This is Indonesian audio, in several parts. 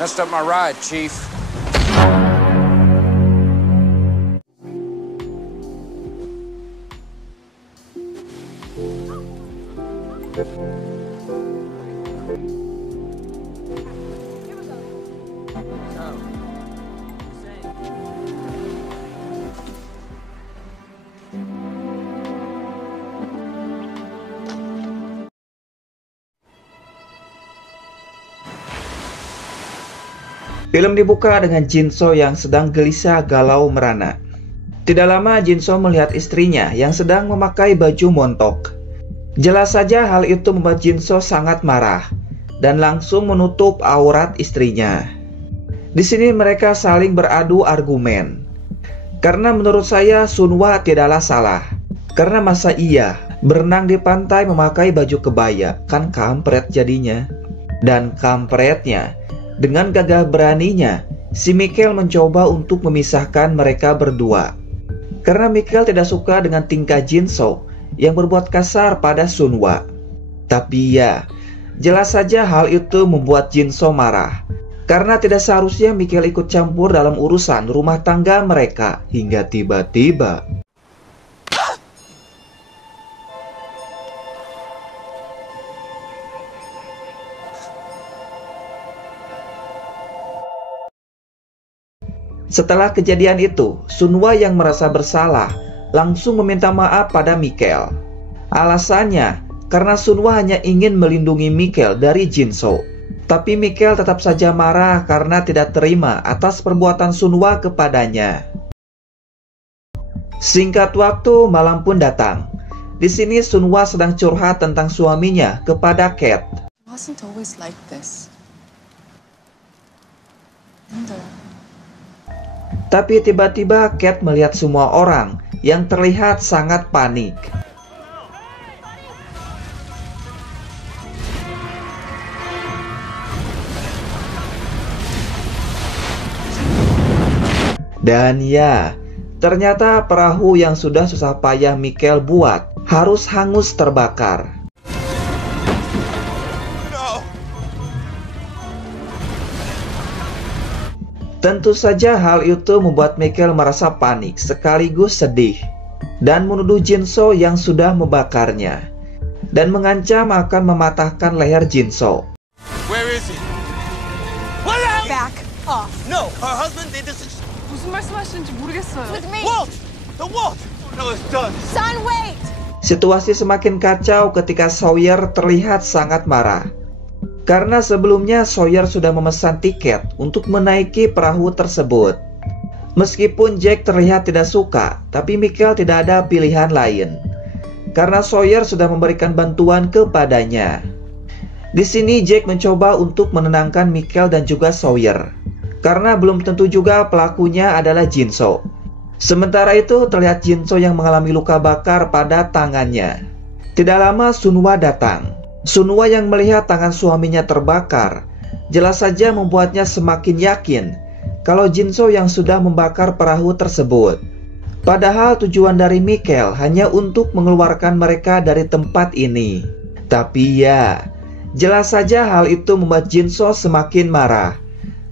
Messed up my ride, Chief. Film dibuka dengan Jinso yang sedang gelisah galau merana. Tidak lama Jinso melihat istrinya yang sedang memakai baju montok. Jelas saja hal itu membuat Jinso sangat marah dan langsung menutup aurat istrinya. Di sini mereka saling beradu argumen. Karena menurut saya Sunwa tidaklah salah. Karena masa iya berenang di pantai memakai baju kebaya, kan kampret jadinya. Dan kampretnya, dengan gagah beraninya, si Michael mencoba untuk memisahkan mereka berdua. Karena Michael tidak suka dengan tingkah Jinso yang berbuat kasar pada Sunwa. Tapi ya, jelas saja hal itu membuat Jinso marah. Karena tidak seharusnya Michael ikut campur dalam urusan rumah tangga mereka hingga tiba-tiba Setelah kejadian itu, Sunwa yang merasa bersalah langsung meminta maaf pada Michael. Alasannya, karena Sunwa hanya ingin melindungi Michael dari Jinso. Tapi Michael tetap saja marah karena tidak terima atas perbuatan Sunwa kepadanya. Singkat waktu, malam pun datang. Di sini Sunwa sedang curhat tentang suaminya kepada Cat. Wasn't always like this. Tapi tiba-tiba Cat melihat semua orang yang terlihat sangat panik. Dan ya, ternyata perahu yang sudah susah payah Michael buat harus hangus terbakar. Tentu saja hal itu membuat Michael merasa panik sekaligus sedih dan menuduh Jinso yang sudah membakarnya dan mengancam akan mematahkan leher Jinso. Where is he? Back off. No, her husband did this. 무슨 말씀하시는지 모르겠어요. With me. Walt! The Walt! No, it's done. Son, wait. Situasi semakin kacau ketika Sawyer terlihat sangat marah. Karena sebelumnya Sawyer sudah memesan tiket untuk menaiki perahu tersebut. Meskipun Jack terlihat tidak suka, tapi Michael tidak ada pilihan lain. Karena Sawyer sudah memberikan bantuan kepadanya. Di sini Jack mencoba untuk menenangkan Michael dan juga Sawyer. Karena belum tentu juga pelakunya adalah Jinso. Sementara itu terlihat Jinso yang mengalami luka bakar pada tangannya. Tidak lama Sunwa datang. Sunwa yang melihat tangan suaminya terbakar jelas saja membuatnya semakin yakin kalau Jinso yang sudah membakar perahu tersebut. Padahal tujuan dari Michael hanya untuk mengeluarkan mereka dari tempat ini. Tapi ya, jelas saja hal itu membuat Jinso semakin marah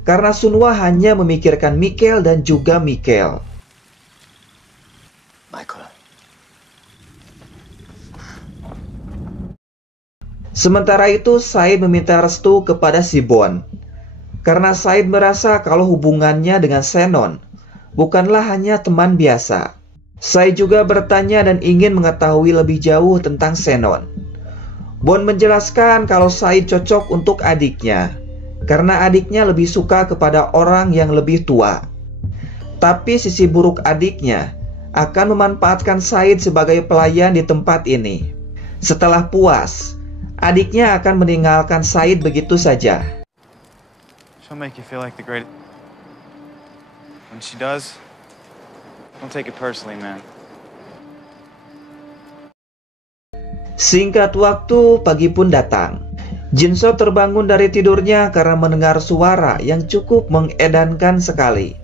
karena Sunwa hanya memikirkan Michael dan juga Michael. Michael. Sementara itu Said meminta restu kepada si Bon. Karena Said merasa kalau hubungannya dengan Shannon bukanlah hanya teman biasa. Said juga bertanya dan ingin mengetahui lebih jauh tentang Shannon. Bon menjelaskan kalau Said cocok untuk adiknya karena adiknya lebih suka kepada orang yang lebih tua. Tapi sisi buruk adiknya akan memanfaatkan Said sebagai pelayan di tempat ini. Setelah puas, adiknya akan meninggalkan Said begitu saja. She'll make you feel like the great. When she does, don't take it personally, man. Singkat waktu, pagi pun datang. Jinso terbangun dari tidurnya karena mendengar suara yang cukup mengedankan sekali.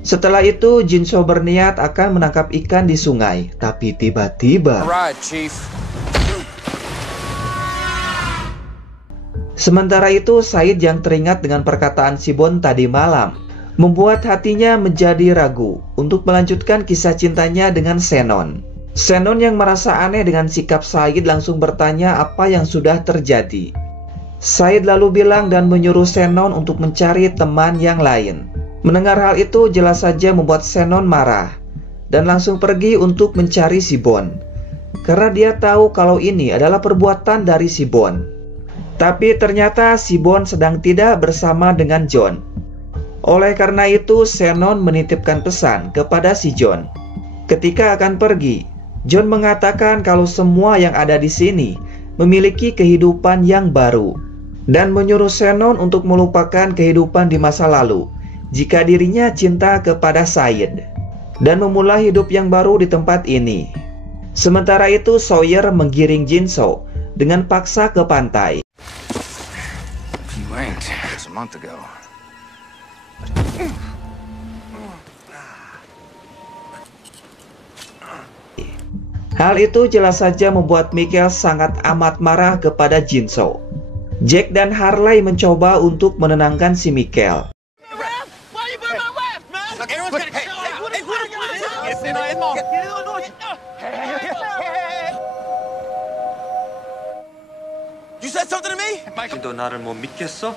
Setelah itu, Jinso berniat akan menangkap ikan di sungai, tapi tiba-tiba All right, Chief. Sementara itu, Said yang teringat dengan perkataan Sibon tadi malam membuat hatinya menjadi ragu untuk melanjutkan kisah cintanya dengan Shannon. Shannon yang merasa aneh dengan sikap Said langsung bertanya apa yang sudah terjadi. Said lalu bilang dan menyuruh Shannon untuk mencari teman yang lain. Mendengar hal itu jelas saja membuat Shannon marah dan langsung pergi untuk mencari Sibon, karena dia tahu kalau ini adalah perbuatan dari Sibon. Tapi ternyata Sibon sedang tidak bersama dengan John. Oleh karena itu, Shannon menitipkan pesan kepada si John. Ketika akan pergi, John mengatakan kalau semua yang ada di sini memiliki kehidupan yang baru dan menyuruh Shannon untuk melupakan kehidupan di masa lalu jika dirinya cinta kepada Said dan memulai hidup yang baru di tempat ini. Sementara itu, Sawyer menggiring Jin-soo dengan paksa ke pantai. A month ago. Hal itu jelas saja membuat Michael sangat amat marah kepada Jin-soo. Jack dan Harley mencoba untuk menenangkan si Michael. You said something to me? 너 나를 못 믿겠어?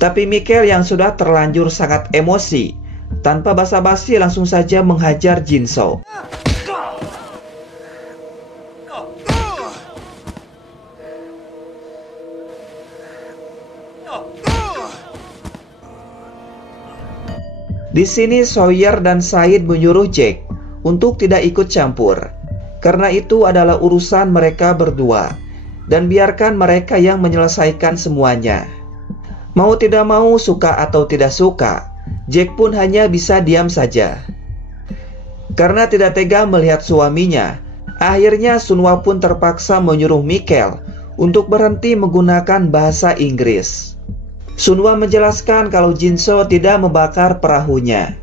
Tapi Michael yang sudah terlanjur sangat emosi, tanpa basa-basi langsung saja menghajar Jin-soo. Di sini Sawyer dan Said menyuruh Jack untuk tidak ikut campur, karena itu adalah urusan mereka berdua, dan biarkan mereka yang menyelesaikan semuanya. Mau tidak mau, suka atau tidak suka, Jack pun hanya bisa diam saja. Karena tidak tega melihat suaminya, akhirnya Sunwa pun terpaksa menyuruh Michael untuk berhenti menggunakan bahasa Inggris. Sunwa menjelaskan kalau Jin-soo tidak membakar perahunya,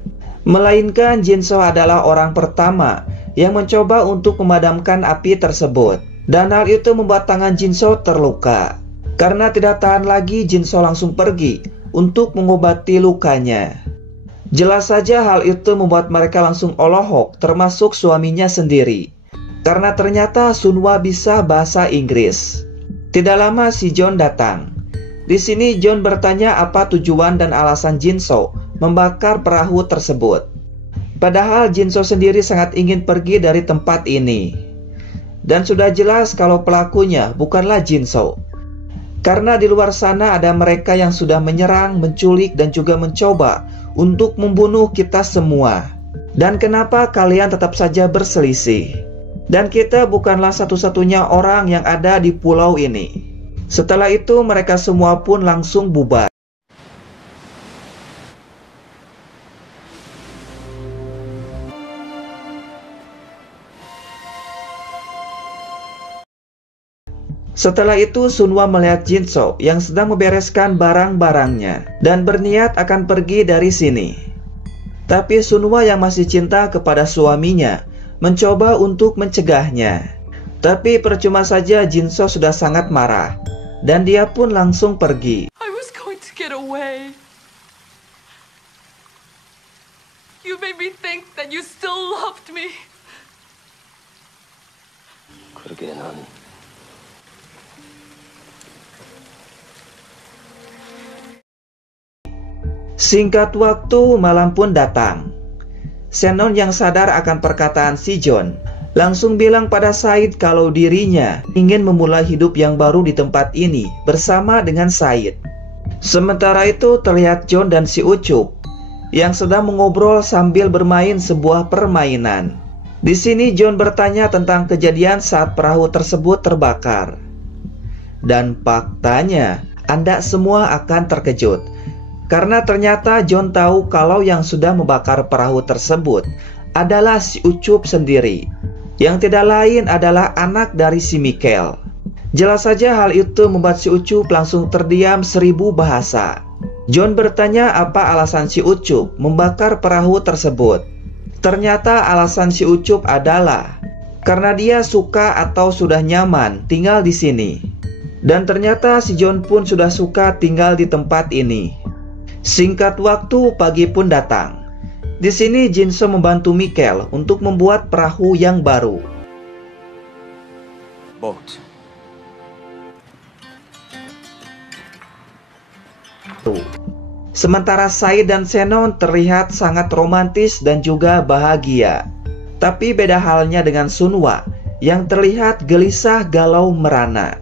melainkan Jin-soo adalah orang pertama yang mencoba untuk memadamkan api tersebut. Dan hal itu membuat tangan Jin-soo terluka. Karena tidak tahan lagi, Jin-soo langsung pergi untuk mengobati lukanya. Jelas saja hal itu membuat mereka langsung olohok, termasuk suaminya sendiri. Karena ternyata Sunwa bisa bahasa Inggris. Tidak lama si John datang. Di sini John bertanya apa tujuan dan alasan Jin-soo membakar perahu tersebut. Padahal Jin-soo sendiri sangat ingin pergi dari tempat ini. Dan sudah jelas kalau pelakunya bukanlah Jin-soo. Karena di luar sana ada mereka yang sudah menyerang, menculik, dan juga mencoba untuk membunuh kita semua. Dan kenapa kalian tetap saja berselisih? Dan kita bukanlah satu-satunya orang yang ada di pulau ini. Setelah itu mereka semua pun langsung bubar. Setelah itu Sunwa melihat Jin-soo yang sedang membereskan barang-barangnya dan berniat akan pergi dari sini. Tapi Sunwa yang masih cinta kepada suaminya mencoba untuk mencegahnya. Tapi percuma saja, Jin-soo sudah sangat marah dan dia pun langsung pergi. I was going to get away. You made me think that you still loved me. 그러게 난 Singkat waktu, malam pun datang. Shannon yang sadar akan perkataan si John langsung bilang pada Said kalau dirinya ingin memulai hidup yang baru di tempat ini bersama dengan Said. Sementara itu terlihat John dan si Ucup yang sedang mengobrol sambil bermain sebuah permainan. Di sini John bertanya tentang kejadian saat perahu tersebut terbakar. Dan faktanya, Anda semua akan terkejut. Karena ternyata John tahu kalau yang sudah membakar perahu tersebut adalah si Ucup sendiri, yang tidak lain adalah anak dari si Michael. Jelas saja hal itu membuat si Ucup langsung terdiam 1000 bahasa. John bertanya apa alasan si Ucup membakar perahu tersebut. Ternyata alasan si Ucup adalah karena dia suka atau sudah nyaman tinggal di sini. Dan ternyata si John pun sudah suka tinggal di tempat ini. Singkat waktu, pagi pun datang. Di sini Jin-soo membantu Michael untuk membuat perahu yang baru. Boat. Sementara Sai dan Senon terlihat sangat romantis dan juga bahagia. Tapi beda halnya dengan Sunwa yang terlihat gelisah, galau, merana.